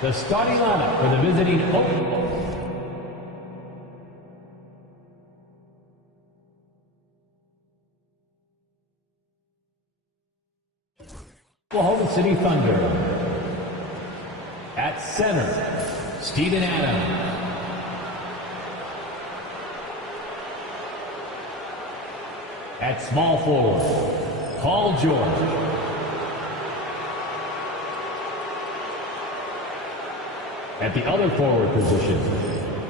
The starting lineup for the visiting Oklahoma City Thunder. At center, Steven Adams. At small forward, Paul George. At the other forward position,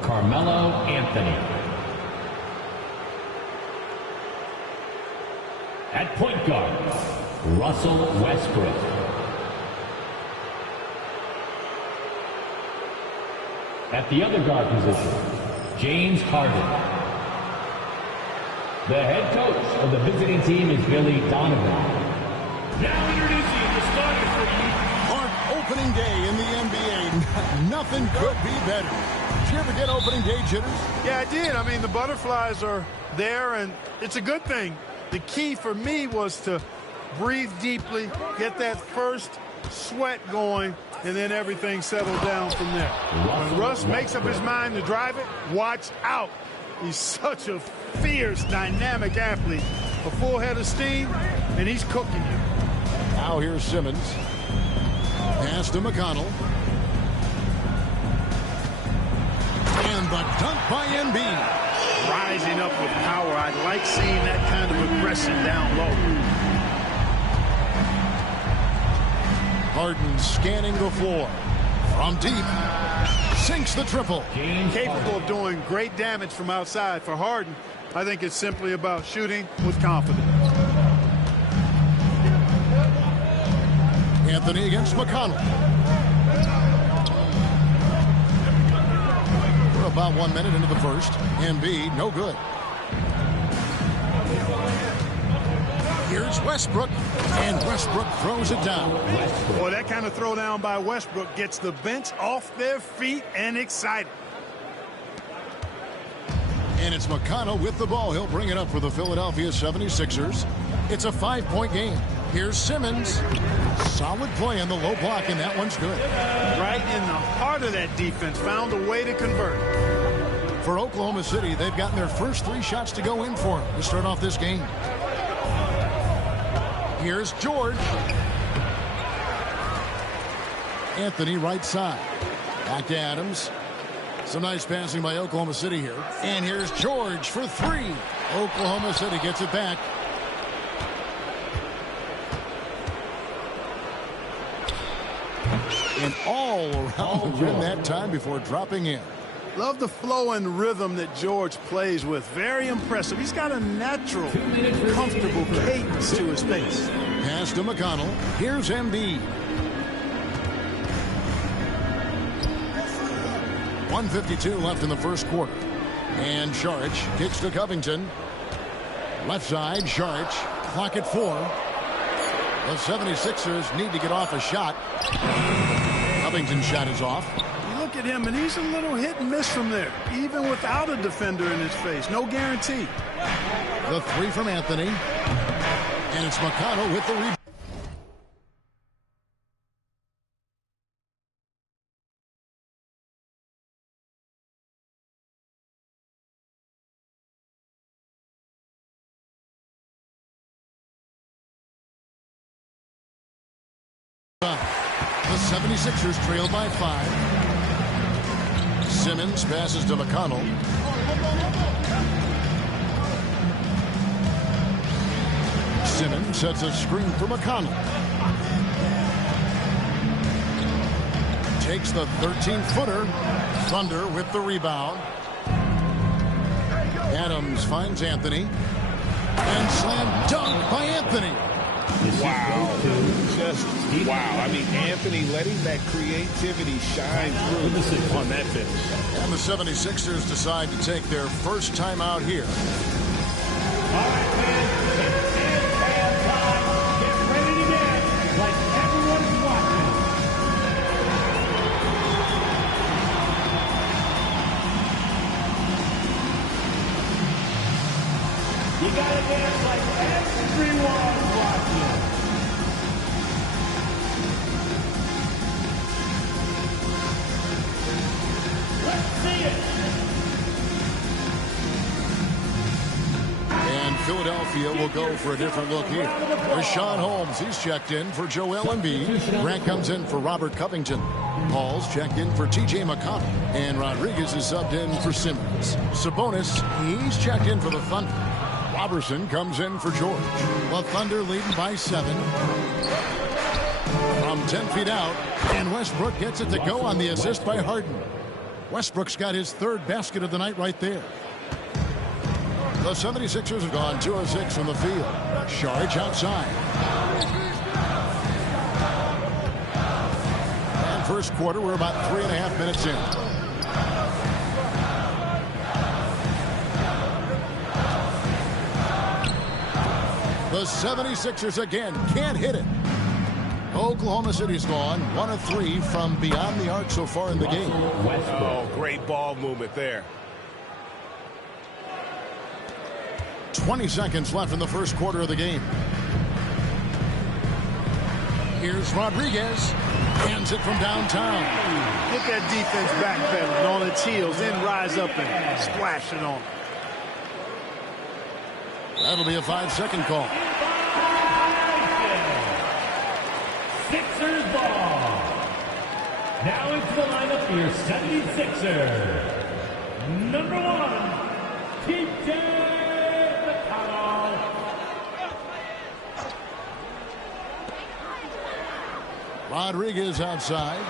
Carmelo Anthony. At point guard, Russell Westbrook. At the other guard position, James Harden. The head coach of the visiting team is Billy Donovan. Now introducing the starters for you. Opening day in the NBA, nothing could be better. Did you ever get opening day jitters? Yeah, I did. I mean, the butterflies are there, and it's a good thing. The key for me was to breathe deeply, get that first sweat going, and then everything settled down from there. When Russ makes up his mind to drive it, watch out. He's such a fierce, dynamic athlete. A full head of steam, and he's cooking you. Now here's Simmons. Pass to McConnell. And the dunk by Embiid. Rising up with power. I like seeing that kind of aggression down low. Harden scanning the floor. From deep. Sinks the triple. Capable of doing great damage from outside. For Harden, I think it's simply about shooting with confidence. Anthony against McConnell. We're about 1 minute into the first. Embiid, no good. Here's Westbrook, and Westbrook throws it down. Boy, that kind of throwdown by Westbrook gets the bench off their feet and excited. And it's McConnell with the ball. He'll bring it up for the Philadelphia 76ers. It's a 5-point game. Here's Simmons. Solid play on the low block, and that one's good. Right in the heart of that defense. Found a way to convert. For Oklahoma City, they've gotten their first 3 shots to go in for them to start off this game. Here's George. Anthony right side. Back to Adams. Some nice passing by Oklahoma City here. And here's George for 3. Oklahoma City gets it back. And all around the rim that time before dropping in. Love the flow and rhythm that George plays with. Very impressive. He's got a natural, comfortable cadence to his pace. Pass to McConnell. Here's Embiid. 1:52 left in the first quarter. And Saric kicks to Covington. Left side, Saric. Clock at 4. The 76ers need to get off a shot. Covington's shot is off. You look at him, and he's a little hit and miss from there, even without a defender in his face. No guarantee. The 3 from Anthony. And it's McConnell with the rebound. The 76ers trail by 5. Simmons passes to McConnell. Simmons sets a screen for McConnell. Takes the 13-footer. Thunder with the rebound. Adams finds Anthony. And slam dunk by Anthony. Wow. Just wow. I mean, Anthony letting that creativity shine through on that finish. And the 76ers decide to take their first time out here. All right, fans, it's fan time. Get ready to dance like everyone's watching. You gotta dance like everyone's watching. Let's see it. And Philadelphia will go for a different look here. Rashawn Holmes, he's checked in for Joel Embiid. Grant comes in for Robert Covington. Paul's checked in for TJ McConnell. And Rodriguez is subbed in for Simmons. Sabonis, he's checked in for the Thunder. Robertson comes in for George. The Thunder leading by 7. From 10 feet out, and Westbrook gets it to go on the assist by Harden. Westbrook's got his 3rd basket of the night right there. The 76ers have gone 2 of 6 from the field. Saric outside. And first quarter, we're about 3.5 minutes in. The 76ers again can't hit it. Oklahoma City's gone 1 of 3 from beyond the arc so far in the game. Oh, great ball movement there. 20 seconds left in the first quarter of the game. Here's Rodriguez. Hands it from downtown. Get that defense backpedaling on its heels, then rise up and splash it on. That'll be a 5-second call. Sixers ball. Now into the lineup for your 76er. Number 1, TJ McConnell. Rodriguez outside.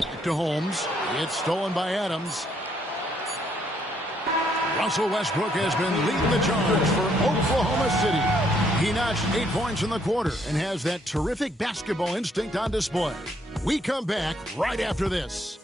Back to Holmes. It's stolen by Adams. Russell Westbrook has been leading the charge for Oklahoma City. He notched 8 points in the quarter and has that terrific basketball instinct on display. We come back right after this.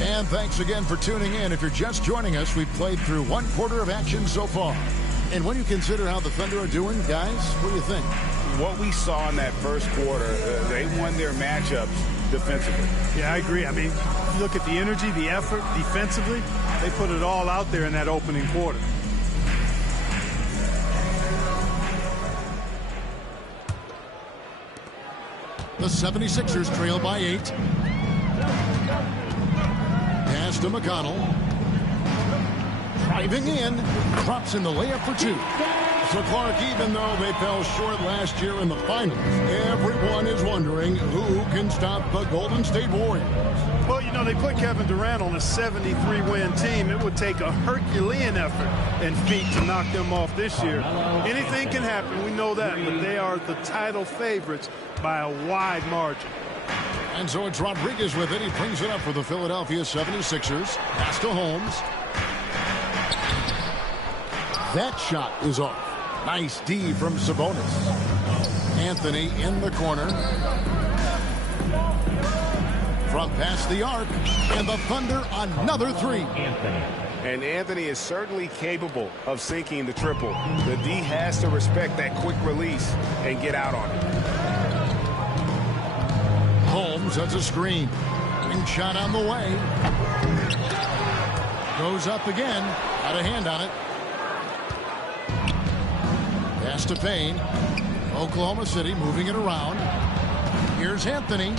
And thanks again for tuning in. If you're just joining us, we've played through 1 quarter of action so far. And when you consider how the Thunder are doing, guys, what do you think? What we saw in that first quarter, they won their matchups defensively. Yeah, I agree. I mean, you look at the energy, the effort defensively, they put it all out there in that opening quarter. The 76ers trail by 8. Pass to McConnell. Driving in. Drops in the layup for 2. So Clark, even though they fell short last year in the finals, everyone is wondering who can stop the Golden State Warriors. Well, you know, they put Kevin Durant on a 73-win team. It would take a Herculean effort and feat to knock them off this year. Anything can happen, we know that, but they are the title favorites by a wide margin. And so it's Rodriguez with it. He brings it up for the Philadelphia 76ers. Pass to Holmes. That shot is off. Nice D from Sabonis. Anthony in the corner. From past the arc. And the Thunder another 3. And Anthony is certainly capable of sinking the triple. The D has to respect that quick release and get out on it. Holmes has a screen. Wing shot on the way. Goes up again. Got a hand on it. Pass to Payne. Oklahoma City moving it around. Here's Anthony.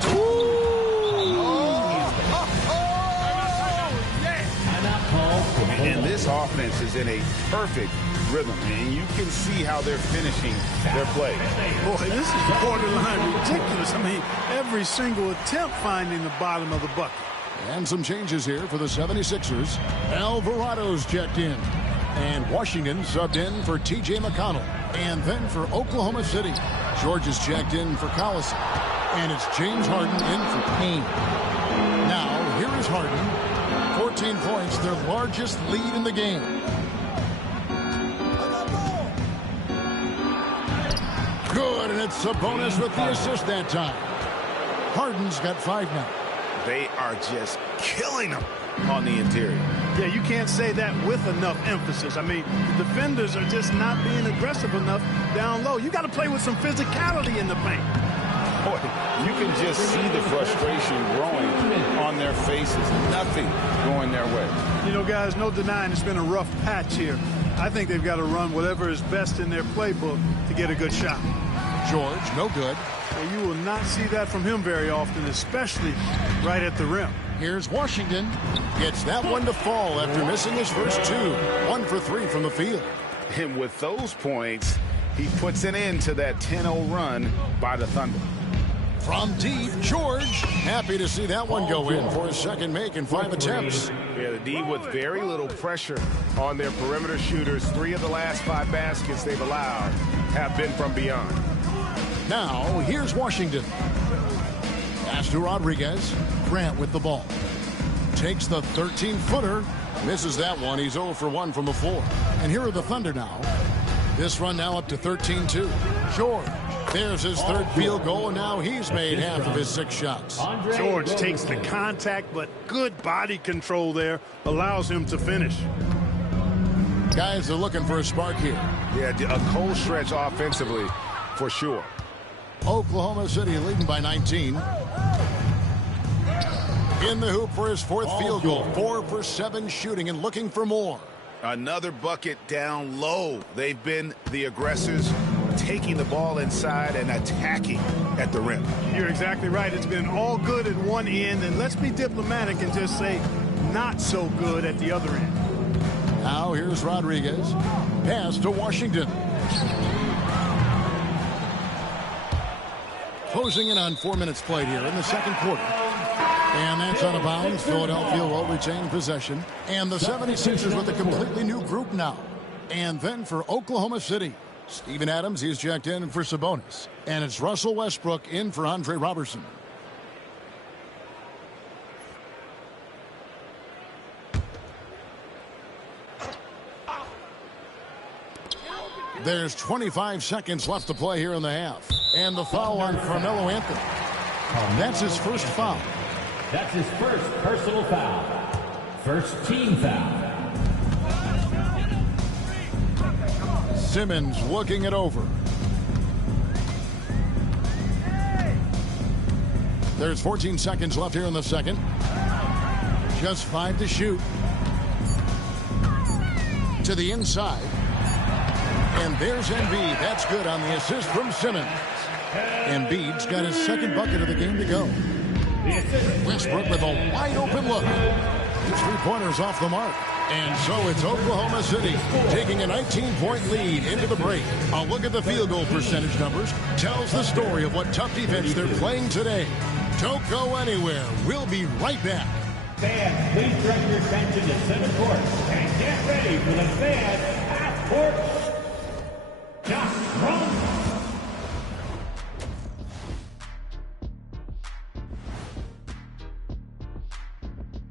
And this offense is in a perfect rhythm, and you can see how they're finishing their play. Boy, this is borderline ridiculous. I mean, every single attempt finding the bottom of the bucket. And some changes here for the 76ers. Alvarado's checked in. And Washington subbed in for TJ McConnell. And then for Oklahoma City, George is checked in for Collison. And it's James Harden in for Payne. Now, here is Harden. 14 points, their largest lead in the game. Good, and it's Sabonis with the assist that time. Harden's got 5 now. They are just killing them on the interior. Yeah, you can't say that with enough emphasis. I mean, the defenders are just not being aggressive enough down low. You got to play with some physicality in the paint. Boy, you can just see the frustration growing on their faces. Nothing going their way. You know, guys, no denying it's been a rough patch here. I think they've got to run whatever is best in their playbook to get a good shot. George, no good. Well, you will not see that from him very often, especially right at the rim. Here's Washington. Gets that one to fall after missing his first two. 1 for 3 from the field. And with those points, he puts an end to that 10-0 run by the Thunder. From deep, George. Happy to see that one go in for his second make in 5 attempts. Yeah, the D with very little pressure on their perimeter shooters. 3 of the last 5 baskets they've allowed have been from beyond. Now, here's Washington. Pass to Rodriguez. Grant with the ball. Takes the 13-footer. Misses that one. He's 0 for 1 from the floor. And here are the Thunder now. This run now up to 13-2. George. There's his third field goal, and now he's made half of his 6 shots. George takes the contact, but good body control there allows him to finish. Guys are looking for a spark here. Yeah, a cold stretch offensively for sure. Oklahoma City leading by 19. In the hoop for his 4th field goal. 4 for 7 shooting and looking for more. Another bucket down low. They've been the aggressors, taking the ball inside and attacking at the rim. You're exactly right. It's been all good at one end, and let's be diplomatic and just say not so good at the other end. Now here's Rodriguez. Pass to Washington. Closing in on 4 minutes played here in the second quarter. And that's out of bounds. Philadelphia will retain possession. And the 76ers with a completely new group now. And then for Oklahoma City, Steven Adams, he's checked in for Sabonis. And it's Russell Westbrook in for Andre Robertson. There's 25 seconds left to play here in the half. And the foul on Carmelo Anthony. That's his first foul. That's his first personal foul. First team foul. Simmons looking it over. There's 14 seconds left here in the second. Just 5 to shoot. To the inside. And there's Embiid. That's good on the assist from Simmons. Embiid's got his second bucket of the game to go. Westbrook with a wide open look. His 3-pointers off the mark. And so it's Oklahoma City taking a 19-point lead into the break. A look at the field goal percentage numbers tells the story of what tough defense they're playing today. Don't go anywhere. We'll be right back. Fans, please direct your attention to center court and get ready for the fans half-court just run.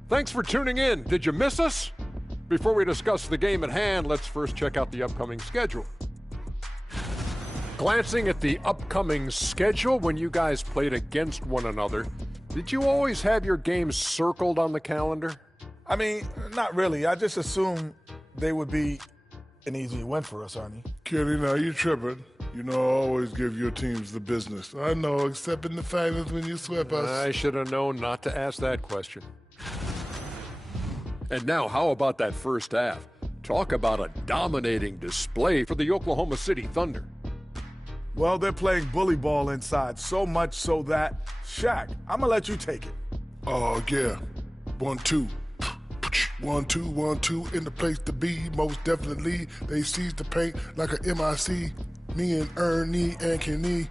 Thanks for tuning in. Did you miss us? Before we discuss the game at hand, let's first check out the upcoming schedule. Glancing at the upcoming schedule, when you guys played against one another, did you always have your games circled on the calendar? I mean, not really. I just assumed they would be an easy win for us, Arnie. Kenny, now you tripping. You know I always give your teams the business. I know, except in the finals when you swept us. I should have known not to ask that question. And now, how about that first half? Talk about a dominating display for the Oklahoma City Thunder. Well, they're playing bully ball inside, so much so that, Shaq, I'm going to let you take it. Oh, yeah. 1-2. 1-2, 1-2 in the place to be. Most definitely, they seize the paint like a MIC. Me and Ernie and Kenny.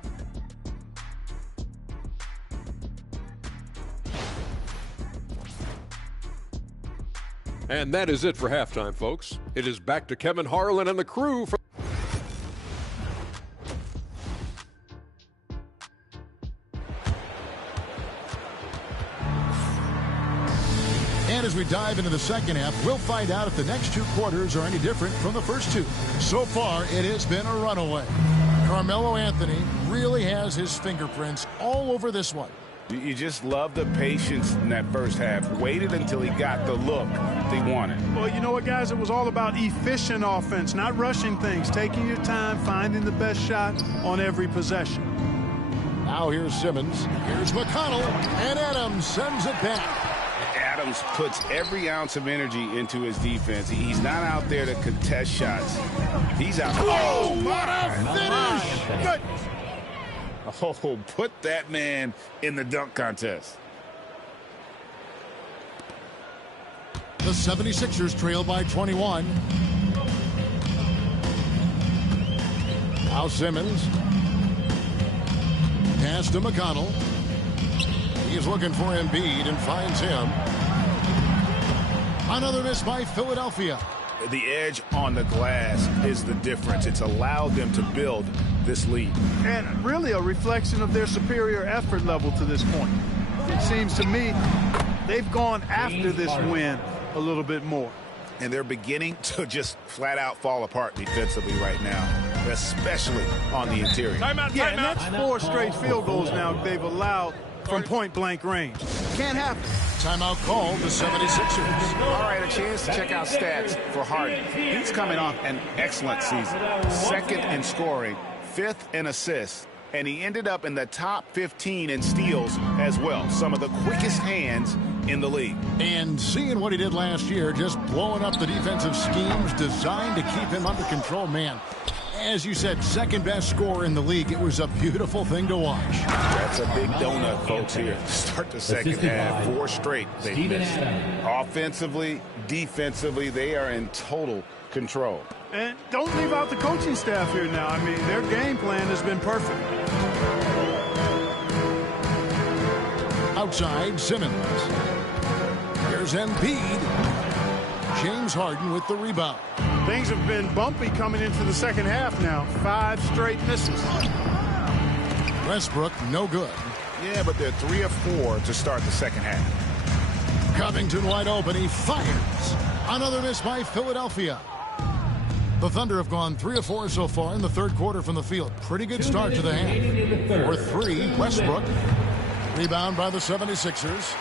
And that is it for halftime, folks. It is back to Kevin Harlan and the crew for... And as we dive into the second half, we'll find out if the next 2 quarters are any different from the first 2. So far, it has been a runaway. Carmelo Anthony really has his fingerprints all over this one. You just love the patience in that first half. Waited until he got the look he wanted. Well, you know what, guys? It was all about efficient offense, not rushing things, taking your time, finding the best shot on every possession. Now here's Simmons. Here's McConnell. And Adams sends it back. Adams puts every ounce of energy into his defense. He's not out there to contest shots. He's out. Oh, what a finish! Good. Oh, put that man in the dunk contest. The 76ers trail by 21. Now Simmons. Pass to McConnell. He's looking for Embiid and finds him. Another miss by Philadelphia. The edge on the glass is the difference. It's allowed them to build this lead. And really a reflection of their superior effort level to this point. It seems to me they've gone after this win a little bit more. And they're beginning to just flat out fall apart defensively right now, especially on the interior. Yeah, and that's 4 straight field goals now they've allowed from point-blank range. Can't happen. Timeout called the 76ers. All right, a chance to check out stats for Harden. He's coming off an excellent season. 2nd in scoring, 5th in assists, and he ended up in the top 15 in steals as well. Some of the quickest hands in the league. And seeing what he did last year, just blowing up the defensive schemes designed to keep him under control, man. As you said, 2nd best scorer in the league. It was a beautiful thing to watch. That's a big donut, folks, here. Start the second half. 4 straight they've missed. Offensively, defensively, they are in total control. And don't leave out the coaching staff here now. I mean, their game plan has been perfect. Outside, Simmons. Here's Embiid. James Harden with the rebound. Things have been bumpy coming into the second half now. 5 straight misses. Westbrook, no good. Yeah, but they're 3 of 4 to start the second half. Covington wide open. He fires. Another miss by Philadelphia. The Thunder have gone 3 of 4 so far in the 3rd quarter from the field. Pretty good start to the half. For 3, Westbrook. Rebound by the 76ers.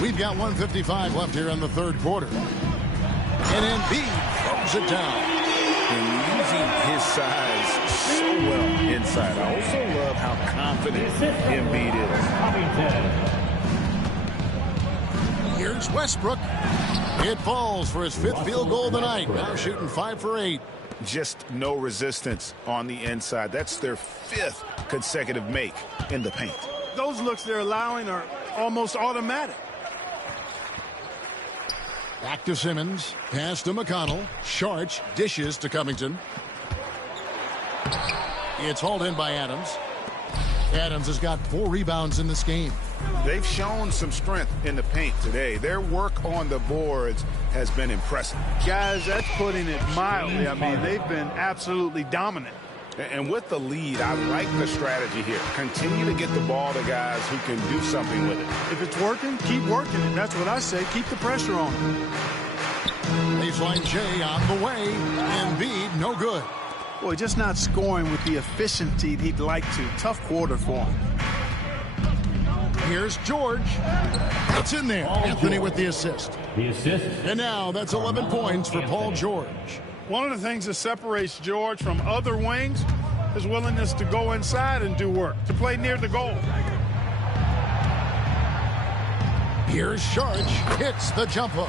We've got 1:55 left here in the 3rd quarter. And Embiid throws it down. And using his size so well inside. I also love how confident Embiid is. Here's Westbrook. It falls for his 5th field goal of the night. Now shooting 5 for 8. Just no resistance on the inside. That's their 5th consecutive make in the paint. Those looks they're allowing are almost automatic. Back to Simmons. Pass to McConnell. Sharch dishes to Covington. It's hauled in by Adams. Adams has got 4 rebounds in this game. They've shown some strength in the paint today. Their work on the boards has been impressive. Guys, that's putting it mildly. I mean, they've been absolutely dominant. And with the lead, I like the strategy here. Continue to get the ball to guys who can do something with it. If it's working, keep working it. That's what I say. Keep the pressure on. Baseline J on the way. Embiid, no good. Boy, just not scoring with the efficiency he'd like to. Tough quarter for him. Here's George. That's in there. Anthony with the assist. The assist. And now that's 11 points for Paul George. One of the things that separates George from other wings is willingness to go inside and do work, to play near the goal. Here's Sharch. Hits the jump hook.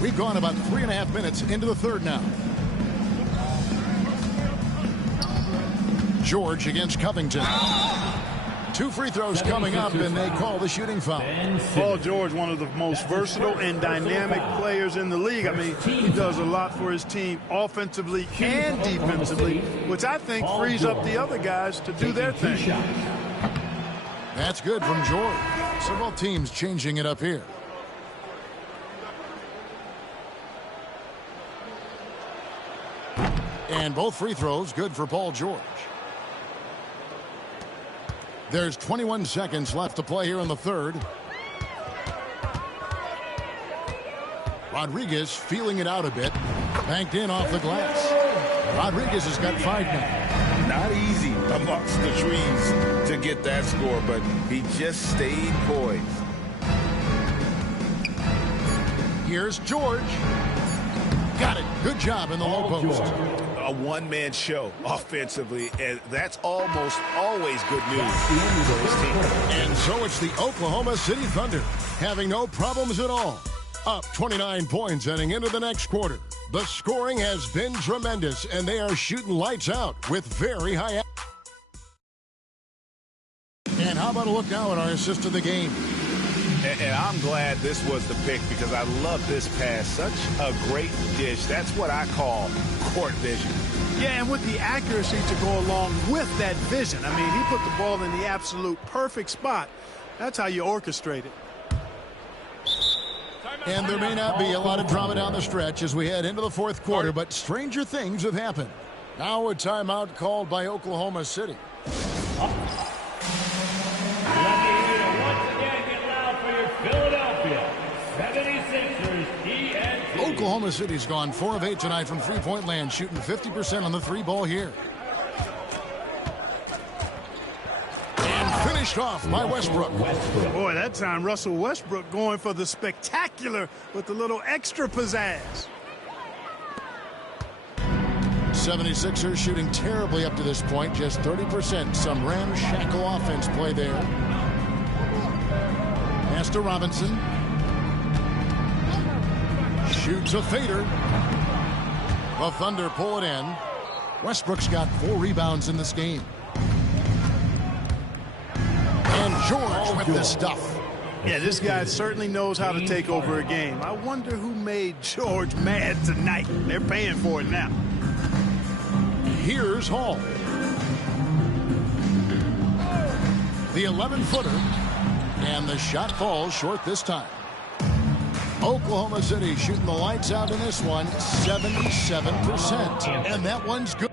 We've gone about 3.5 minutes into the 3rd now. George against Covington. 2 free throws coming up, and they call the shooting foul. Paul George, one of the most versatile and dynamic players in the league. I mean, he does a lot for his team offensively and defensively, which I think frees up the other guys to do their thing. That's good from George. Several teams changing it up here. And both free throws good for Paul George. There's 21 seconds left to play here in the 3rd. Rodriguez feeling it out a bit. Banked in off the glass. Rodriguez has got 5 now. Not easy amongst the trees to get that score, but he just stayed poised. Here's George. Got it. Good job in the low post. A one-man show offensively, and that's almost always good news for his team. And so it's the Oklahoma City Thunder, having no problems at all. Up 29 points heading into the next quarter. The scoring has been tremendous, and they are shooting lights out with very high. And how about a look now at our assist of the game? And I'm glad this was the pick because I love this pass. Such a great dish. That's what I call court vision. Yeah, and with the accuracy to go along with that vision. I mean, he put the ball in the absolute perfect spot. That's how you orchestrate it. And there may not be a lot of drama down the stretch as we head into the fourth quarter, but stranger things have happened. Now a timeout called by Oklahoma City. Philadelphia 76ers TNT. Oklahoma City's gone 4 of 8 tonight from three-point land, shooting 50% on the three ball here. And finished off by Westbrook. Boy, that time Russell Westbrook going for the spectacular with the little extra pizzazz. 76ers shooting terribly up to this point, just 30%. Some ramshackle offense play there. Pass to Robinson. Shoots a fader. The Thunder pull it in. Westbrook's got 4 rebounds in this game. And George with the stuff. Yeah, this guy certainly knows how to take over a game. I wonder who made George mad tonight. They're paying for it now. Here's Hall. The 11-footer. And the shot falls short this time. Oklahoma City shooting the lights out in this one, 77%. And that one's good.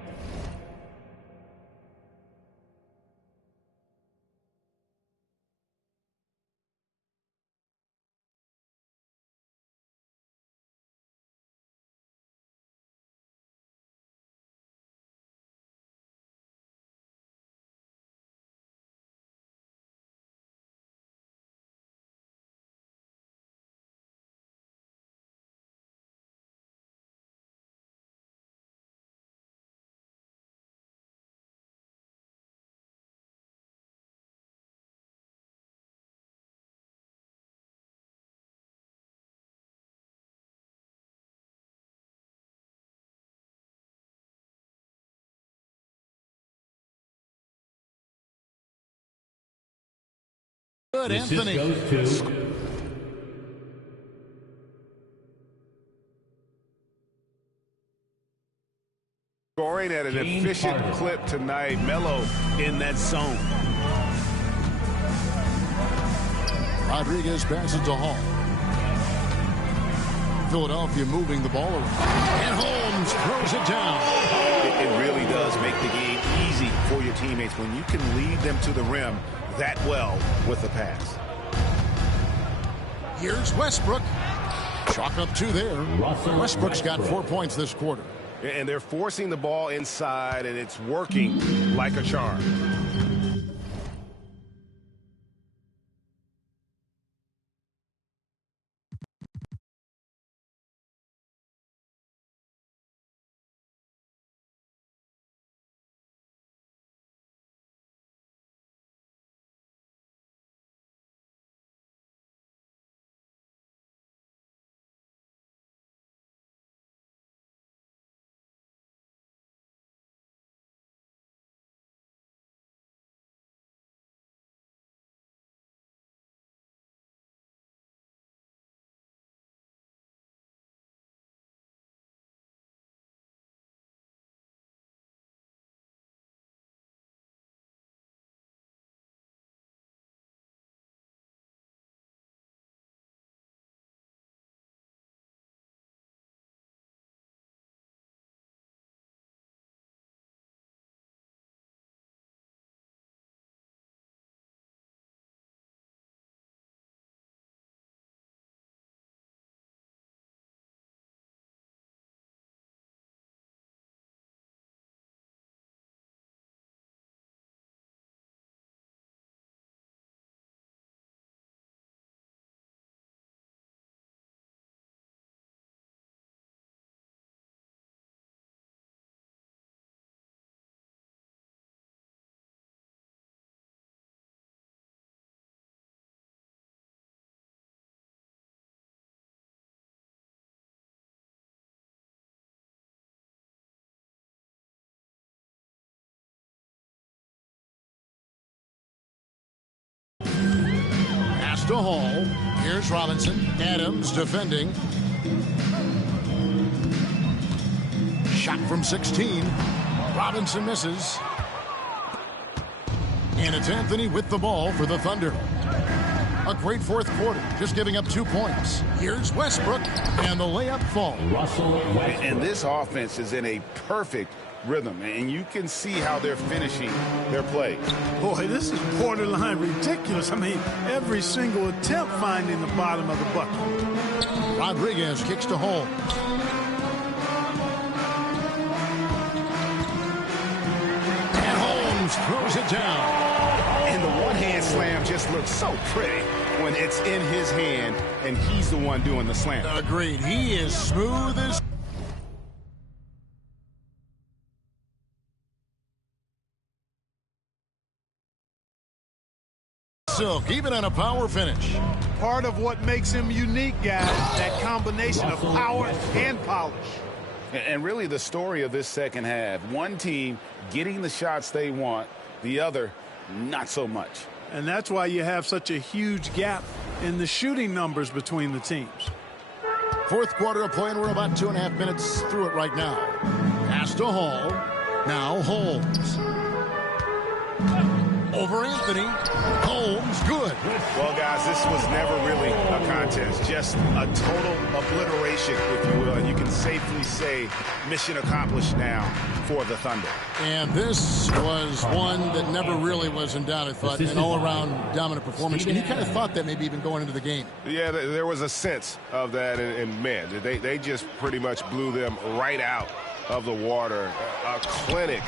Good, Anthony. Goes to Scoring at an efficient clip tonight. Melo in that zone. Rodriguez passes to Hall. Philadelphia moving the ball around. And Holmes throws it down. It really does make the game easy for your teammates when you can lead them to the rim that well with the pass. Here's Westbrook. Chalk up 2 there. Westbrook's got 4 points this quarter. And they're forcing the ball inside, and it's working like a charm. to Hall. Here's Robinson. Adams defending. Shot from 16. Robinson misses. And it's Anthony with the ball for the Thunder. A great fourth quarter, just giving up 2 points. Here's Westbrook, and the layup falls. And this offense is in a perfect rhythm, and you can see how they're finishing their plays. Boy, this is borderline ridiculous. I mean, every single attempt finding the bottom of the bucket. Rodriguez kicks to Holmes. And Holmes throws it down. And the one-hand slam just looks so pretty when it's in his hand and he's the one doing the slam. Agreed. He is smooth as silk, even on a power finish. Part of what makes him unique, guys, that combination of power and polish. And really the story of this second half, one team getting the shots they want, the other not so much. And that's why you have such a huge gap in the shooting numbers between the teams. Fourth quarter of play, and we're about 2.5 minutes through it right now. Pass to Hall. Now Holmes. Over Anthony. Holmes, good. Well, guys, this was never really a contest. Just a total obliteration, if you will. And you can safely say mission accomplished now for the Thunder. And this was one that never really was in doubt, I thought. An all-around dominant performance. And you kind of thought that maybe even going into the game. Yeah, there was a sense of that. And man, they just pretty much blew them right out of the water. A clinic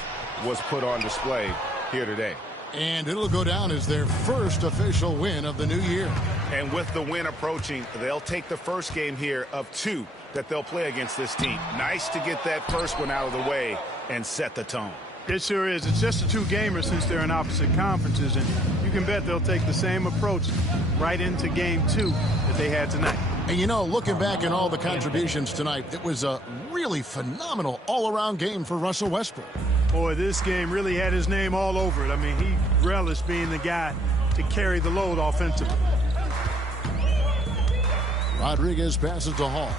was put on display here today. And it'll go down as their first official win of the new year. And with the win approaching, they'll take the first game here of 2 that they'll play against this team. Nice to get that first one out of the way and set the tone. It sure is. It's just a 2-gamer since they're in opposite conferences, and you can bet they'll take the same approach right into game 2 that they had tonight. And, you know, looking back at all the contributions tonight, it was a really phenomenal all-around game for Russell Westbrook. Boy, this game really had his name all over it. I mean, he relished being the guy to carry the load offensively. Rodriguez passes to Hall.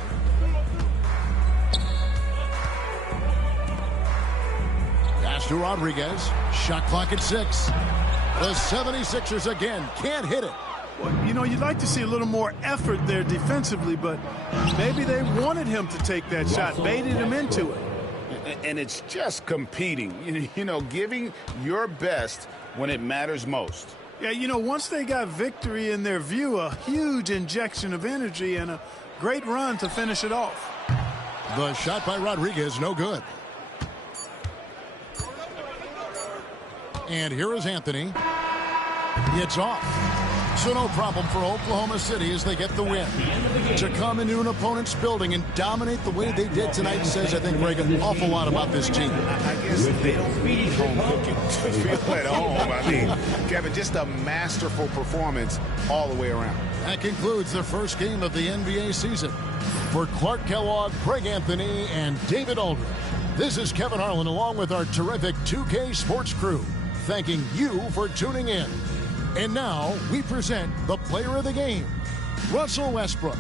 Pass to Rodriguez. Shot clock at 6. The 76ers again can't hit it. Well, you know, you'd like to see a little more effort there defensively, but maybe they wanted him to take that shot, baited him into it. And it's just competing, you know, giving your best when it matters most. Yeah, you know, once they got victory in their view, a huge injection of energy and a great run to finish it off. The shot by Rodriguez, no good. And here is Anthony. It's off. So no problem for Oklahoma City as they get the win. To come into an opponent's building and dominate the way they did tonight says, I think, Greg, an awful lot about this team. I guess they don't need home cooking to feel at home. I mean, Kevin, just a masterful performance all the way around. That concludes the first game of the NBA season. For Clark Kellogg, Craig Anthony, and David Aldridge, this is Kevin Harlan along with our terrific 2K Sports crew, thanking you for tuning in. And now we present the player of the game, Russell Westbrook.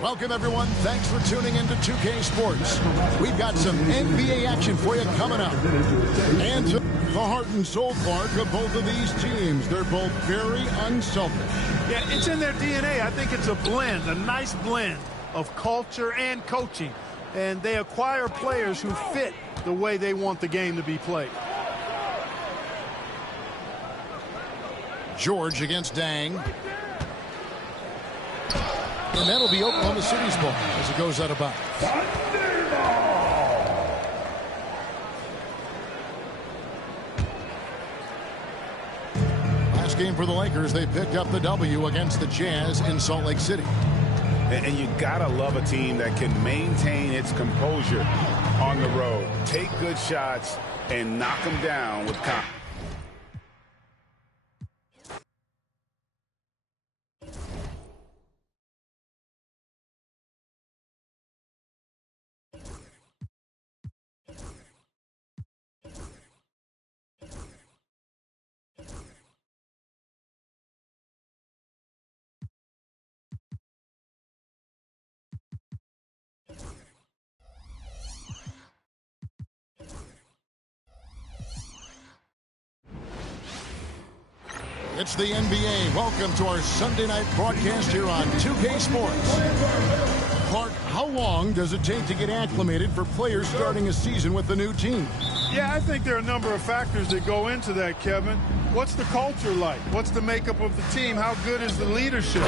Welcome, everyone. Thanks for tuning in to 2K Sports. We've got some NBA action for you coming up. And the heart and soul part of both of these teams. They're both very unselfish. Yeah, it's in their DNA. I think it's a blend, a nice blend of culture and coaching. And they acquire players who fit the way they want the game to be played. George against Dang. And that'll be Oklahoma City's ball as it goes out of bounds. Last game for the Lakers, they picked up the W against the Jazz in Salt Lake City. And you gotta love a team that can maintain its composure on the road. Take good shots and knock them down with confidence. It's the NBA. Welcome to our Sunday night broadcast here on 2K Sports. Clark, how long does it take to get acclimated for players starting a season with the new team? Yeah, I think there are a number of factors that go into that, Kevin. What's the culture like? What's the makeup of the team? How good is the leadership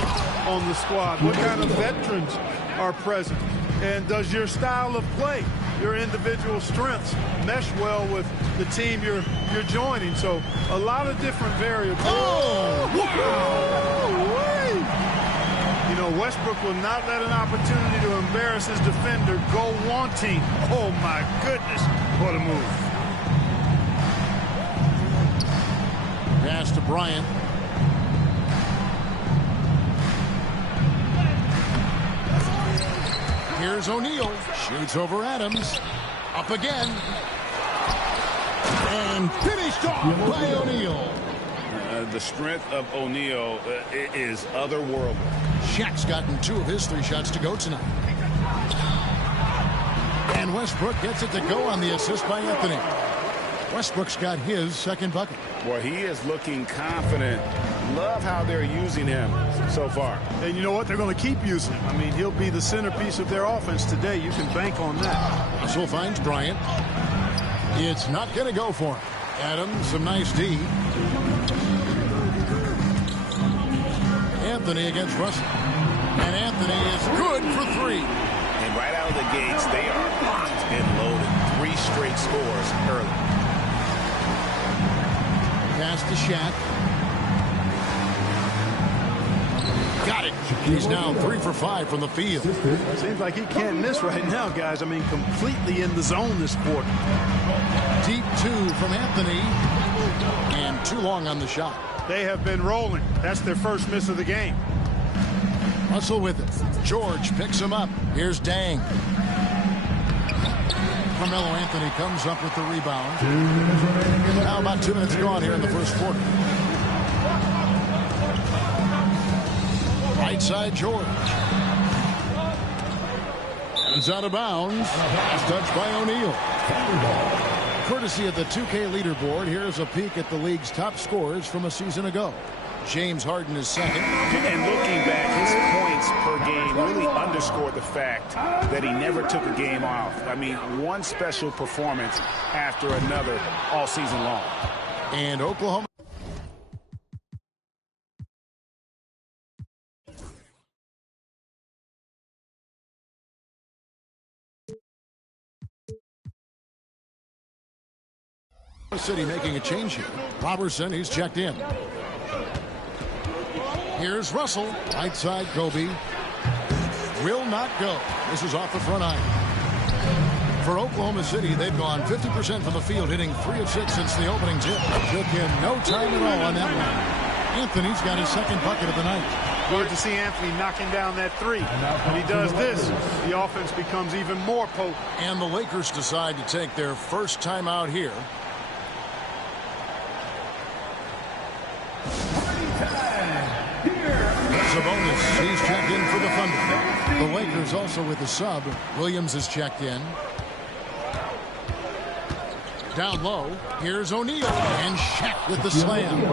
on the squad? What kind of veterans are present? And does your style of play, your individual strengths, mesh well with the team you're joining? So a lot of different variables. Oh! Wow! You know, Westbrook will not let an opportunity to embarrass his defender go wanting. Oh, my goodness. What a move. Pass to Bryant. Here's O'Neal. Shoots over Adams. Up again. And finished off by O'Neal. The strength of O'Neal is otherworldly. Shaq's gotten 2 of his 3 shots to go tonight. And Westbrook gets it to go on the assist by Anthony. Westbrook's got his second bucket. Well, he is looking confident. Love how they're using him so far. And you know what? They're going to keep using him. I mean, he'll be the centerpiece of their offense today. You can bank on that. Russell finds Bryant. It's not going to go for him. Adams, some nice D. Anthony against Russell. And Anthony is good for 3. And right out of the gates, they are locked and loaded. 3 straight scores early. Pass to Shaq. Got it. He's now 3 for 5 from the field. Seems like he can't miss right now, guys. I mean, completely in the zone this quarter. Deep 2 from Anthony. And too long on the shot. They have been rolling. That's their first miss of the game. Russell with it. George picks him up. Here's Dang. Carmelo Anthony comes up with the rebound. Now about 2 minutes gone here in the first quarter. Right side, George. It's out of bounds. It's touched by O'Neal. Courtesy of the 2K leaderboard, here's a peek at the league's top scorers from a season ago. James Harden is second. And looking back, his points per game really underscored the fact that he never took a game off. I mean, one special performance after another all season long. And Oklahoma. City making a change here. Robertson, he's checked in. Here's Russell. Right side, Kobe. Will not go. This is off the front iron. For Oklahoma City, they've gone 50% from the field, hitting 3 of 6 since the opening tip. Took him no time at all on that one. Anthony's got his second bucket of the night. Good to see Anthony knocking down that 3. When he does this, the offense becomes even more potent. And the Lakers decide to take their first time out here. Sabonis, he's checked in for the Thunder. The Lakers also with the sub. Williams is checked in. Down low, here's O'Neal, and Shaq with the slam.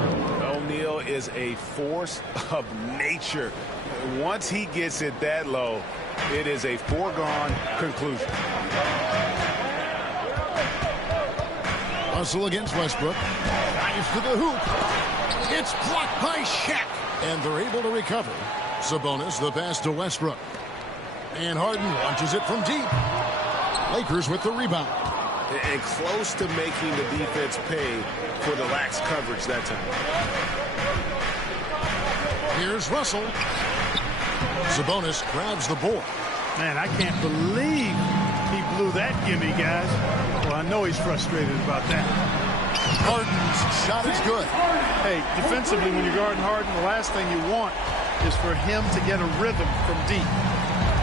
O'Neal is a force of nature. Once he gets it that low, it is a foregone conclusion. Russell against Westbrook. Drives to the hoop. It's blocked by Shaq. And they're able to recover. Sabonis, the pass to Westbrook. And Harden launches it from deep. Lakers with the rebound. And close to making the defense pay for the lax coverage that time. Here's Russell. Sabonis grabs the board. Man, I can't believe he blew that gimme, guys. Well, I know he's frustrated about that. Harden's shot is good. Hey, defensively, when you're guarding Harden, the last thing you want is for him to get a rhythm from deep.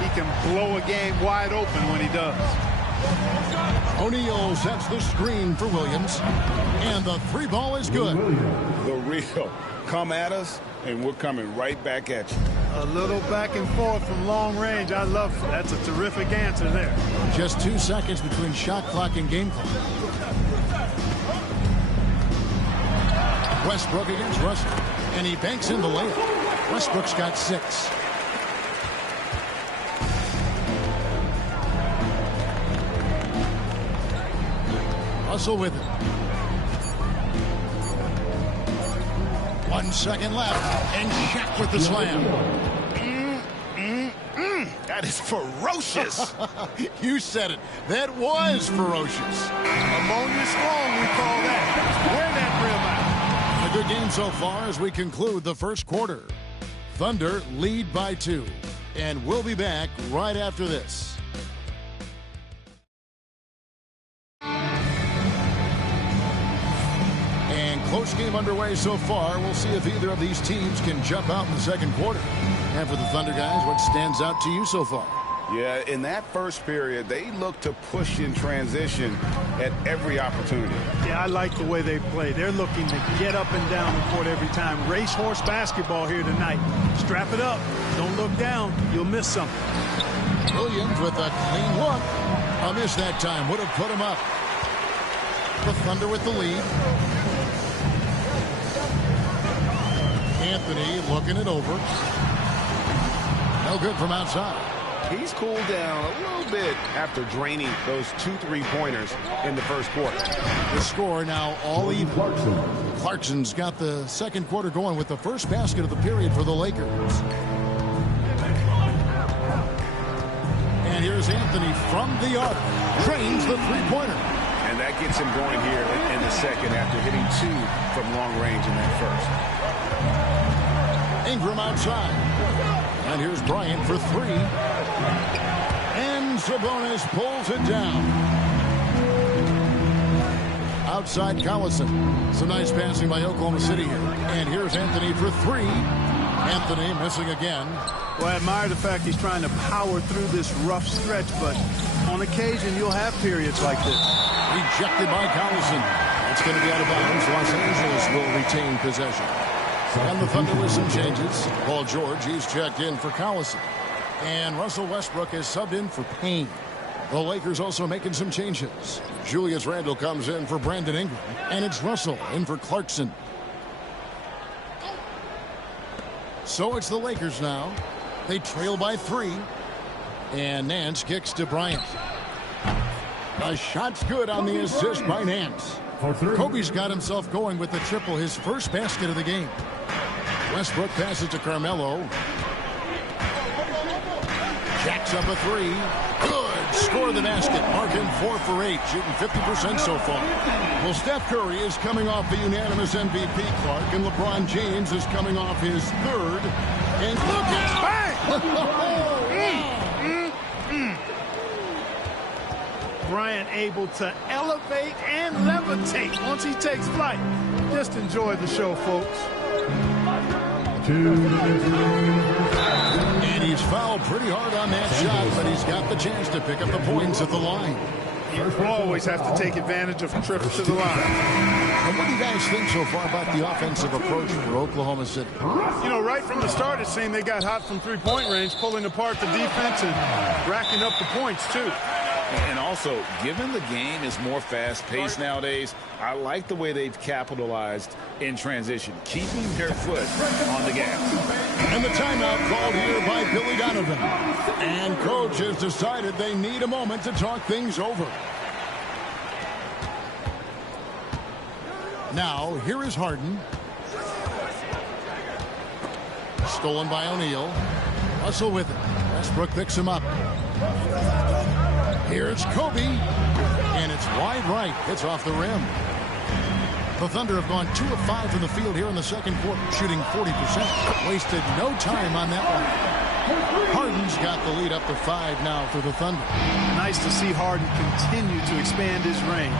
He can blow a game wide open when he does. O'Neal sets the screen for Williams. And the 3 ball is good. The real. Come at us, and we're coming right back at you. A little back and forth from long range. I love it. That's a terrific answer there. Just 2 seconds between shot clock and game clock. Westbrook against Russell. And he banks in the layup. Westbrook's got 6. Russell with it. 1 second left. And Shaq with the slam. That is ferocious. You said it. That was ferocious. Ammonia strong, we call that. Wear that rim out. A good game so far as we conclude the first quarter. Thunder lead by 2. And we'll be back right after this. And close game underway so far. We'll see if either of these teams can jump out in the second quarter. And for the Thunder guys, what stands out to you so far? Yeah, in that first period, they looked to push in transition at every opportunity. Yeah, I like the way they play. They're looking to get up and down the court every time. Racehorse basketball here tonight. Strap it up. Don't look down. You'll miss something. Williams with a clean look. A miss that time. Would have put him up. The Thunder with the lead. Anthony looking it over. No good from outside. He's cooled down a little bit after draining those 2 3-pointers in the first quarter. The score now all even. Clarkson's got the second quarter going with the first basket of the period for the Lakers. And here's Anthony from the arc. Drains the three-pointer. And that gets him going here in the second after hitting 2 from long range in that first. Ingram outside. And here's Bryant for 3. And Sabonis pulls it down. Outside Collison. Some nice passing by Oklahoma City here. And here's Anthony for 3. Anthony missing again. Well, I admire the fact he's trying to power through this rough stretch, but on occasion you'll have periods like this. Rejected by Collison. It's going to be out of bounds. Los Angeles will retain possession. And the Thunder with some changes. Paul George, he's checked in for Collison. And Russell Westbrook is subbed in for Payne. The Lakers also making some changes. Julius Randle comes in for Brandon Ingram. And it's Russell in for Clarkson. So it's the Lakers now. They trail by 3. And Nance kicks to Bryant. The shot's good on the assist by Nance. Kobe's got himself going with the triple, his first basket of the game. Westbrook passes to Carmelo. Jacks up a 3. Good. Score the basket. Mark him 4 for 8, shooting 50% so far. Well, Steph Curry is coming off the unanimous MVP, Clark, and LeBron James is coming off his 3rd. And look out! Bryant able to elevate and levitate once he takes flight. Just enjoy the show, folks. And he's fouled pretty hard on that shot, but he's got the chance to pick up the points at the line. You always have to take advantage of trips to the line. And what do you guys think so far about the offensive approach for Oklahoma City? You know, right from the start, it seemed they got hot from three-point range, pulling apart the defense and racking up the points, too. And also, given the game is more fast-paced nowadays, I like the way they've capitalized in transition, keeping their foot on the gas. And the timeout called here by Billy Donovan. And coach has decided they need a moment to talk things over. Now, here is Harden. Stolen by O'Neal. Russell with it. Westbrook picks him up. Here's Kobe, and it's wide right. Hits off the rim. The Thunder have gone 2 of 5 from the field here in the second quarter, shooting 40%. Wasted no time on that one. Harden's got the lead up to 5 now for the Thunder. Nice to see Harden continue to expand his range.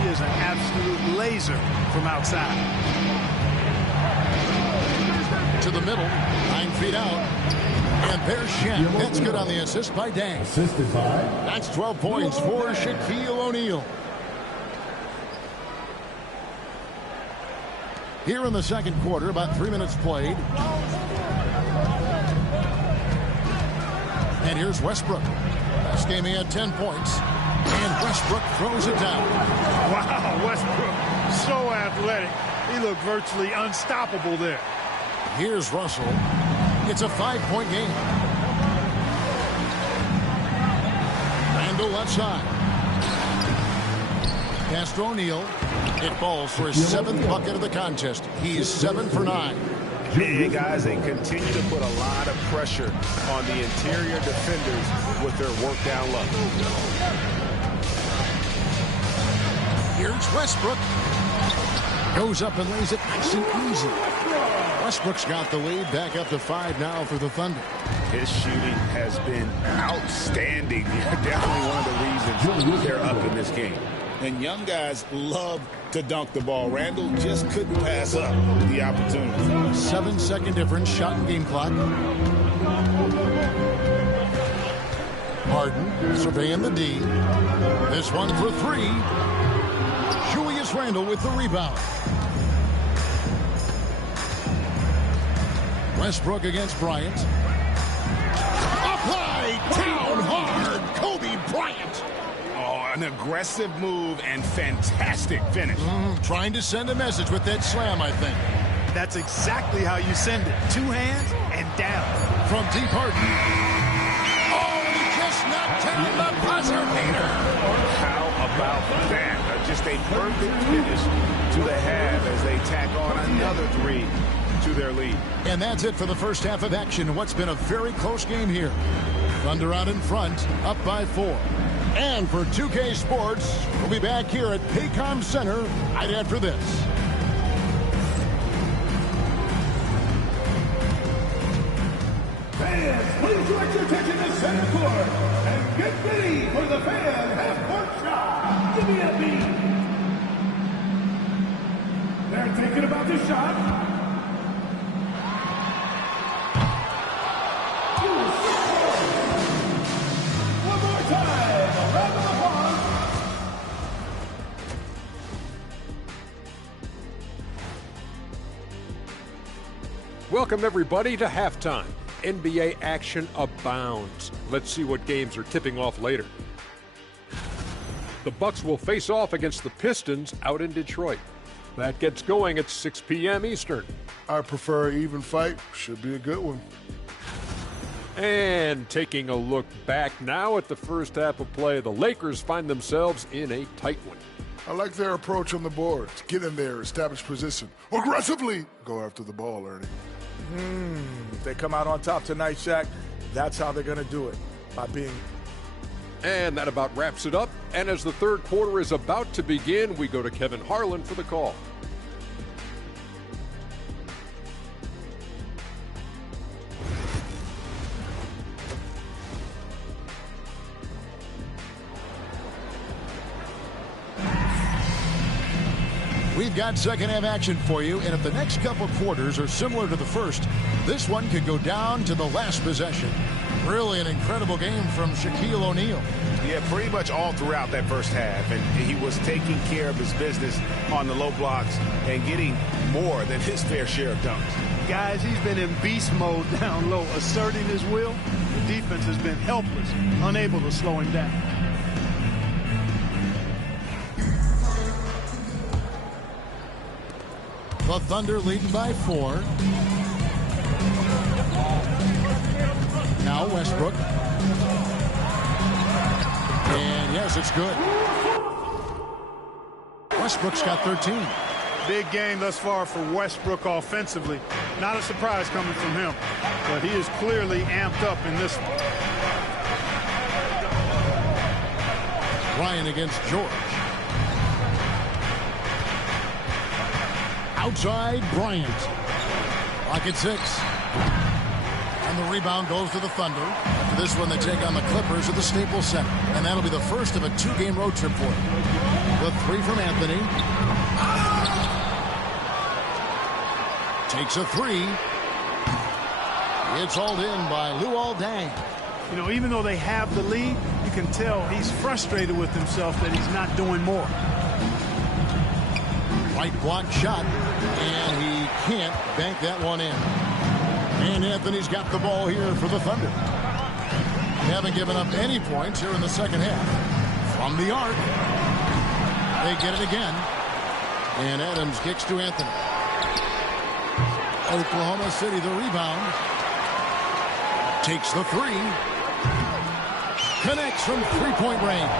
He is an absolute laser from outside. To the middle, 9 feet out. And there's Shaq. That's good on the assist by Dang. That's 12 points for Shaquille O'Neal. Here in the second quarter, about 3 minutes played. And here's Westbrook. Last game he had 10 points. And Westbrook throws it down. Wow, Westbrook, so athletic. He looked virtually unstoppable there. Here's Russell. It's a 5-point game. Randle left side. Pass to O'Neal. It falls for his 7th bucket of the contest. He is 7 for 9. And guys, they continue to put a lot of pressure on the interior defenders with their work down low. Here's Westbrook. Goes up and lays it nice and easy. Westbrook's got the lead, back up to 5 now for the Thunder. His shooting has been outstanding. Definitely one of the reasons they're up in this game. And young guys love to dunk the ball. Randle just couldn't pass up the opportunity. 7-second difference, shot and game clock. Harden surveying the D. This one for 3. Julius Randle with the rebound. Westbrook against Bryant. Up high, down hard, Kobe Bryant. Oh, an aggressive move and fantastic finish. Trying to send a message with that slam, I think. That's exactly how you send it. 2 hands and down. From deep Harden. Oh, snuck down the buzzer beater. How about that? Just a perfect finish to the half as they tack on another 3 to their lead. And that's it for the first half of action. What's been a very close game here. Thunder out in front, up by 4. And for 2K Sports, we'll be back here at Paycom Center right after this. Fans, please direct your attention to center court and get ready for the fan half-court shot. Give me a beat. They're thinking about the shot. One more time. A round of applause. Welcome, everybody, to halftime. NBA action abounds. Let's see what games are tipping off later. The Bucks will face off against the Pistons out in Detroit. That gets going at 6 p.m. Eastern. I prefer an even fight. Should be a good one. And taking a look back now at the first half of play, the Lakers find themselves in a tight one. I like their approach on the boards. Get in there, establish position. Aggressively go after the ball, Ernie. If they come out on top tonight, Shaq, that's how they're going to do it, by being... And that about wraps it up. And as the third quarter is about to begin, we go to Kevin Harlan for the call. We've got second half action for you, and if the next couple quarters are similar to the first, this one could go down to the last possession. Really an incredible game from Shaquille O'Neal. Yeah, pretty much all throughout that first half, and he was taking care of his business on the low blocks and getting more than his fair share of dunks. Guys, he's been in beast mode down low, asserting his will. The defense has been helpless, unable to slow him down. The Thunder leading by 4. Now Westbrook. And yes, it's good. Westbrook's got 13. Big game thus far for Westbrook offensively. Not a surprise coming from him, but he is clearly amped up in this one. Ryan against George. Outside Bryant. Clock at 6. And the rebound goes to the Thunder. After this one, they take on the Clippers at the Staples Center. And that'll be the first of a 2-game road trip for them. The 3 from Anthony. Takes a 3. It's hauled in by Luol Deng. You know, even though they have the lead, you can tell he's frustrated with himself that he's not doing more. Right block shot, and he can't bank that one in. And Anthony's got the ball here for the Thunder. They haven't given up any points here in the second half. From the arc, they get it again. And Adams kicks to Anthony. Oklahoma City, the rebound. Takes the 3. Connects from three-point range.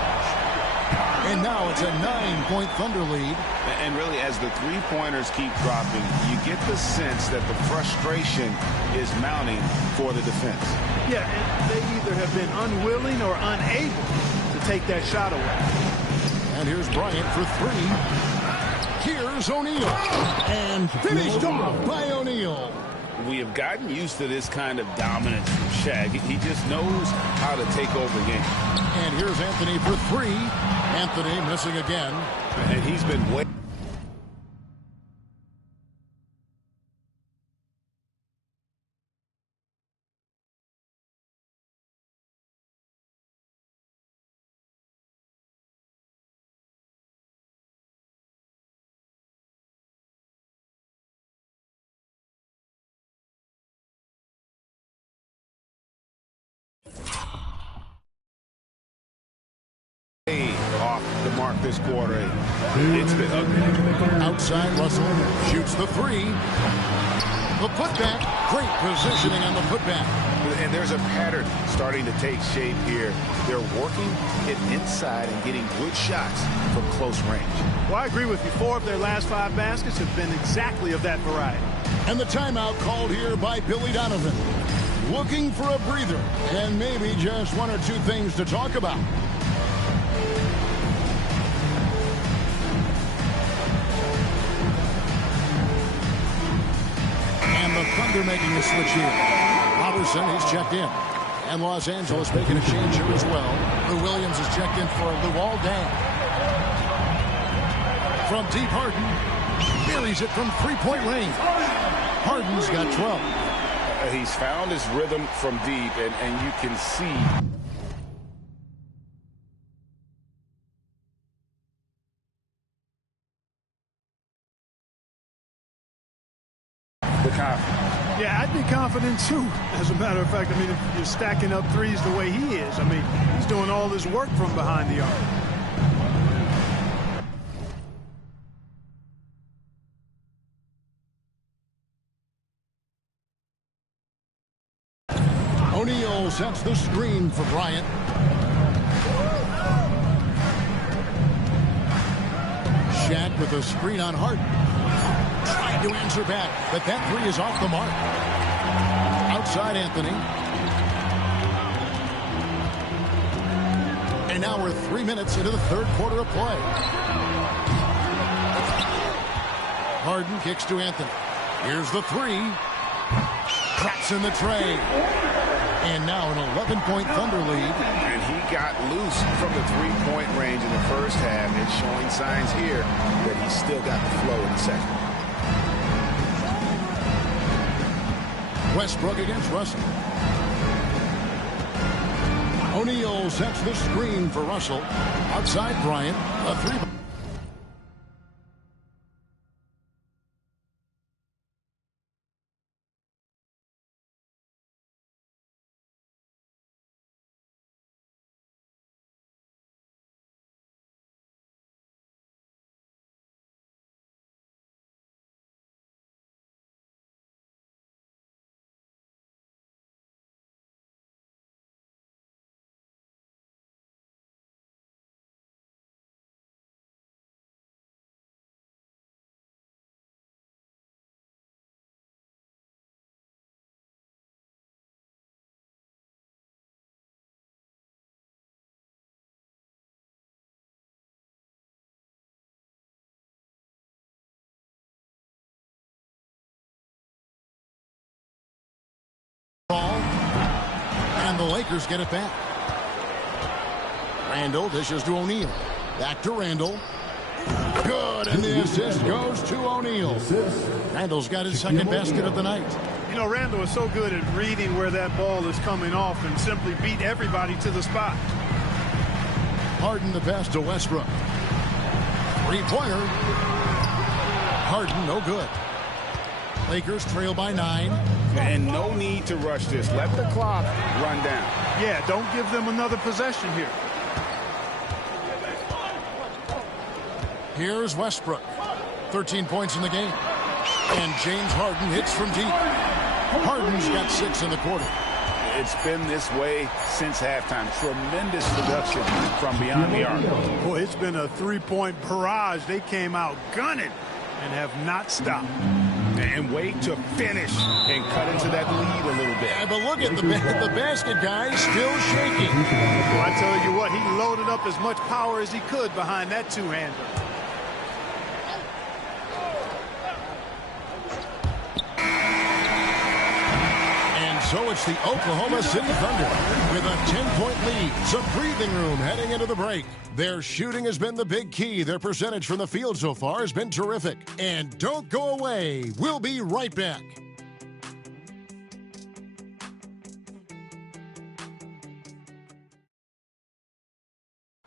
And now it's a 9-point Thunder lead. And really, as the three-pointers keep dropping, you get the sense that the frustration is mounting for the defense. Yeah, and they either have been unwilling or unable to take that shot away. And here's Bryant for 3. Here's O'Neal. And finished off by O'Neal. We have gotten used to this kind of dominance from Shaq. He just knows how to take over games. And here's Anthony for 3. Anthony missing again. And he's been way... off the mark this quarter. It's been ugly. Outside, Russell shoots the 3. The putback. Great positioning on the putback. And there's a pattern starting to take shape here. They're working it inside and getting good shots from close range. Well, I agree with you. 4 of their last 5 baskets have been exactly of that variety. And the timeout called here by Billy Donovan. Looking for a breather and maybe just 1 or 2 things to talk about. And the Thunder making a switch here. Robertson, he's checked in. And Los Angeles making a change here as well. Lou Williams is checked in for Luol Deng. From deep, Harden buries it from 3-point range. Harden's got 12. He's found his rhythm from deep, and you can see the confidence. Yeah, I'd be confident too. As a matter of fact, I mean, if you're stacking up threes the way he is, I mean, he's doing all this work from behind the arc. O'Neal sets the screen for Bryant. Shaq with a screen on Harden. Trying to answer back, but that 3 is off the mark. Outside Anthony. And now we're 3 minutes into the 3rd quarter of play. Harden kicks to Anthony. Here's the 3. Traps in the tray. And now an 11-point Thunder lead. And he got loose from the 3-point range in the first half. It's showing signs here that he's still got the flow in the second. Westbrook against Russell. O'Neal sets the screen for Russell. Outside Bryant. A 3. And the Lakers get it back. Randall dishes to O'Neal. Back to Randall. Good, and the assist goes to O'Neal. Randall's got his 2nd basket of the night. You know, Randall is so good at reading where that ball is coming off and simply beat everybody to the spot. Harden the pass to Westbrook. 3-pointer. Harden, no good. Lakers trail by 9. And no need to rush this. Let the clock run down. Yeah, don't give them another possession here. Here's Westbrook. 13 points in the game. And James Harden hits from deep. Harden's got 6 in the quarter. It's been this way since halftime. Tremendous production from beyond the arc. Boy, it's been a 3-point barrage. They came out gunning and have not stopped. And wait to finish and cut into that lead a little bit. Yeah, but look at the basket guy still shaking. Well, I tell you what, he loaded up as much power as he could behind that 2-hander. So it's the Oklahoma City Thunder with a 10-point lead. Some breathing room heading into the break. Their shooting has been the big key. Their percentage from the field so far has been terrific. And don't go away. We'll be right back.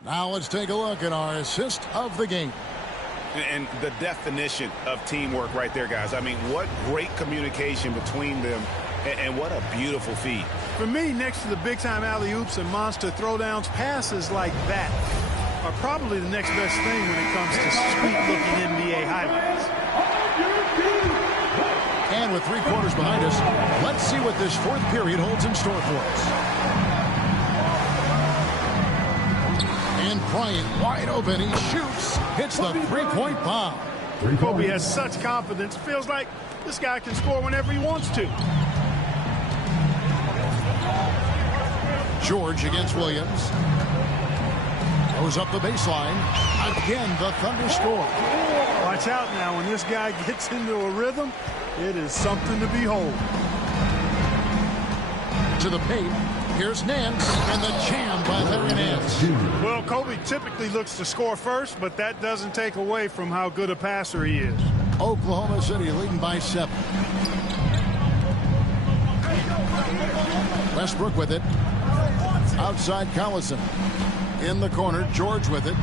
Now let's take a look at our assist of the game. And the definition of teamwork right there, guys. I mean, what great communication between them. And what a beautiful feat. For me, next to the big-time alley-oops and monster throwdowns, passes like that are probably the next best thing when it comes to sweet-looking NBA highlights. And And with 3 quarters behind us, let's see what this 4th period holds in store for us. And Bryant wide open. He shoots. Hits the 3-point bomb. Kobe has such confidence. Feels like this guy can score whenever he wants to. George against Williams. Goes up the baseline. Again, the Thunder score. Watch out now. When this guy gets into a rhythm, it is something to behold. To the paint. Here's Nance, and the jam by Larry Nance. Well, Kobe typically looks to score first, but that doesn't take away from how good a passer he is. Oklahoma City leading by 7. Westbrook with it. Outside Collison. In the corner, George with it.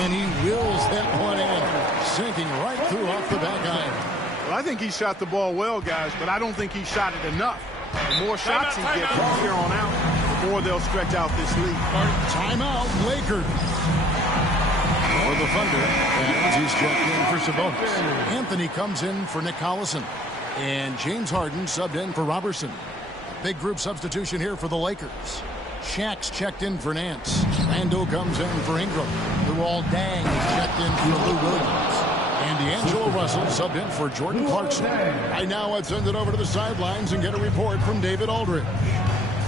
And he wills that one in. Sinking right through off the back iron. Well, I think he shot the ball well, guys, but I don't think he shot it enough. The more shots he gets from here on out, the more they'll stretch out this lead. Timeout, Lakers. For the Thunder, as he's checked in for Sabonis. Anthony comes in for Nick Collison. And James Harden subbed in for Robertson. Big group substitution here for the Lakers. Shaq's checked in for Nance. Rando comes in for Ingram. Luol Deng is checked in for Lou Williams. And D'Angelo Russell subbed in for Jordan Clarkson. Right now, let's send it over to the sidelines and get a report from David Aldridge.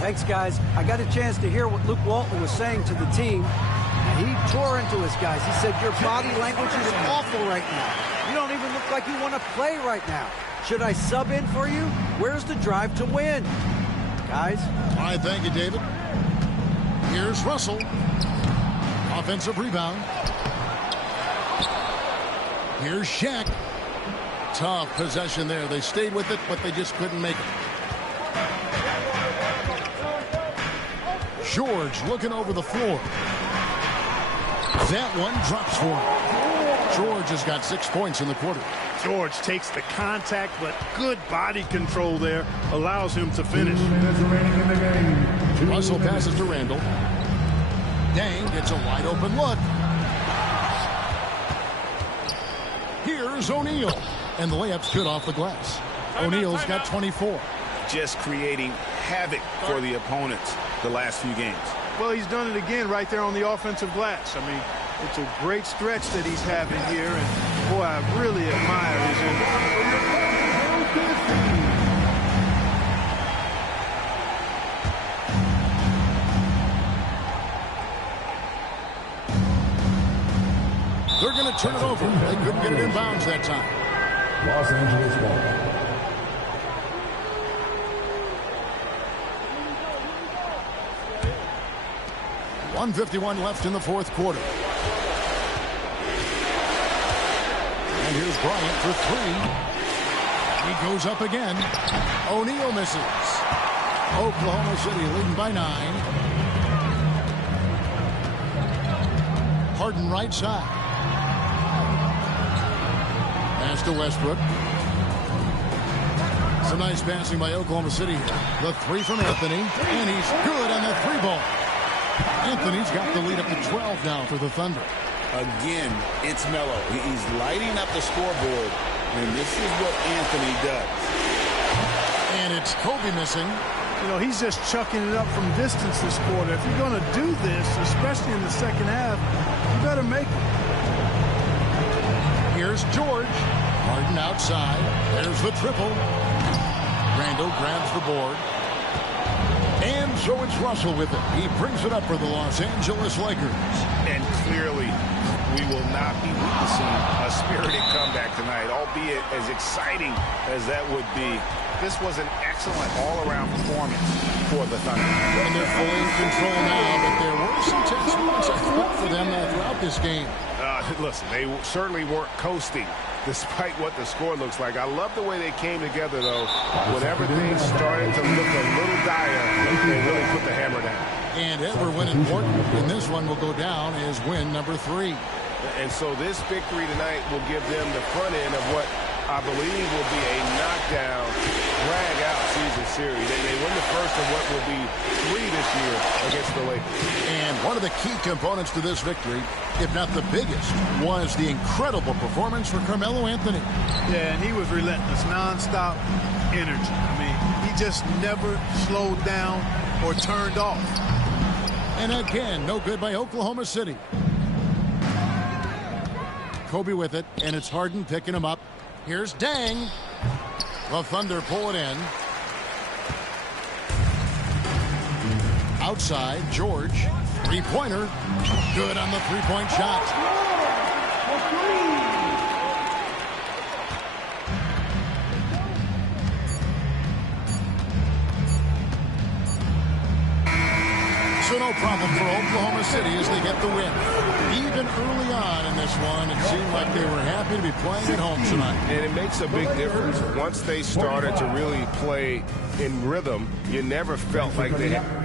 Thanks, guys. I got a chance to hear what Luke Walton was saying to the team. He tore into us, guys. He said, your body language is awful right now. You don't even look like you want to play right now. Should I sub in for you? Where's the drive to win? Guys? All right, thank you, David. Here's Russell. Offensive rebound. Here's Shaq. Tough possession there. They stayed with it, but they just couldn't make it. George looking over the floor. That one drops for him. George has got 6 points in the quarter. George takes the contact, but good body control there allows him to finish. Russell passes to Randall. Deng gets a wide open look. Here's O'Neal. And the layup's good off the glass. O'Neal's got 24. Just creating havoc for the opponents the last few games. Well, he's done it again right there on the offensive glass. I mean, it's a great stretch that he's having here, and boy, I really admire his They're going to turn it over. They couldn't get it in bounds that time. Los Angeles ball. .151 left in the 4th quarter. And here's Bryant for 3. He goes up again. O'Neal misses. Oklahoma City leading by 9. Harden right side. Pass to Westbrook. Some nice passing by Oklahoma City here. The 3 from Anthony. And he's good on the 3-ball. Anthony's got the lead up to 12 now for the Thunder. Again, it's Melo. He's lighting up the scoreboard, and this is what Anthony does. And it's Kobe missing. You know, he's just chucking it up from distance this quarter. If you're going to do this, especially in the second half, you better make it. Here's George. Harden outside. There's the triple. Randall grabs the board. And so it's Russell with it. He brings it up for the Los Angeles Lakers. And clearly, we will not be witnessing a spirited comeback tonight, albeit as exciting as that would be. This was an excellent all-around performance for the Thunder. And they're fully in control now, but there were some tense moments I thought for them throughout this game. Listen, they certainly weren't coasting despite what the score looks like. I love the way they came together, though. When everything started to look a little dire, they really put the hammer down. And ever when important, and this one will go down as win number 3. And so this victory tonight will give them the front end of what I believe, will be a knockdown, drag-out season series. They win the first of what will be 3 this year against the Lakers. And one of the key components to this victory, if not the biggest, was the incredible performance for Carmelo Anthony. Yeah, and he was relentless, nonstop energy. I mean, he just never slowed down or turned off. And again, no good by Oklahoma City. Kobe with it, and it's Harden picking him up. Here's Dang. The Thunder pull it in. Outside, George. Three-pointer. Good on the three-point shot. So no problem for Oklahoma City as they get the win. Even early on in this one, it seemed like they were happy to be playing at home tonight. And it makes a big difference. Once they started to really play in rhythm, you never felt like they had